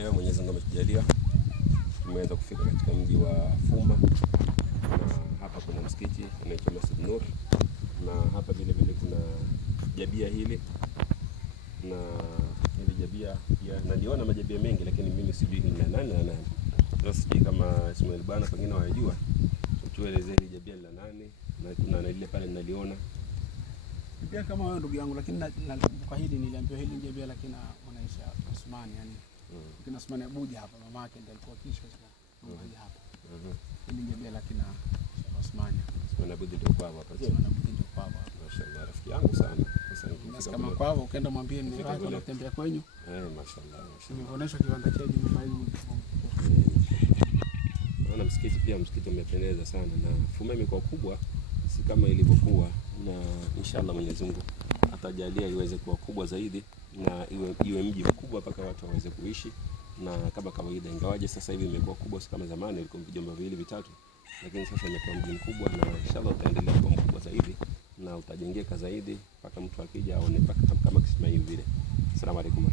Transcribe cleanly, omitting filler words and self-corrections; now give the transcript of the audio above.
Leo Mwenyezi Mungu ametujalia tumeweza kufika katika mji wa Fuma, na hapa kuna msikiti unaitwa Masjid Nur, na hapa vile vile kuna jabia hili, na hili jabia pia naliona majabia mengi, lakini mimi sijui ni nani na nani. Sasa sijui kama Ismail bwana pengine wajua, tueleze hili jabia la nani, na kuna ile pale ninaliona pia kama wewe ndugu yangu, lakini kwa hili niliambiwa hili jabia lakini wanaisha Osmani, yani kina Osmani Abuja hapa, mama yake ndiye alikuwa kisha mmoja hapa. Hili jabia lakini Osmani Abuja ndio kwa hapa. Osmani Abuja ndio kwa hapa. Mashaallah, rafiki yangu sana. Sasa kama kwa hapo ukaenda mwambie ni watu wanatembea kwenyu. Mashaallah. Nimeonyesha kiwanda chetu nyumba hii. Naona msikiti pia, msikiti umependeza sana, na Fuma imekuwa kubwa, si kama ilivyokuwa, na inshallah Mwenyezi Mungu atajalia iweze kuwa kubwa zaidi, na iwe mji mkubwa mpaka watu waweze kuishi na kama kawaida. Ingawaje sasa hivi imekuwa kubwa, si kama zamani ilikuwa vijumba viwili vitatu, lakini sasa imekuwa mji mkubwa, na inshallah utaendelea kuwa mkubwa zaidi na utajengeka zaidi mpaka mtu akija aone kama kisima hivi vile. Asalamu alaykum.